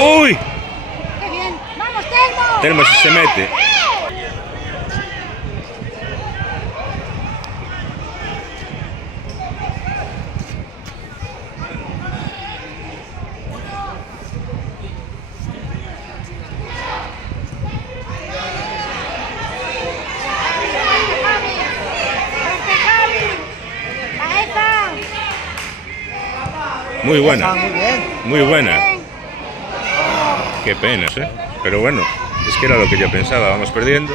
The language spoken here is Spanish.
¡Uy! ¡Qué bien! ¡Vamos, Telmo! Telmo si se mete. Muy buena. Muy buena. Qué pena, ¿eh? Pero bueno, es que era lo que yo pensaba. Vamos perdiendo.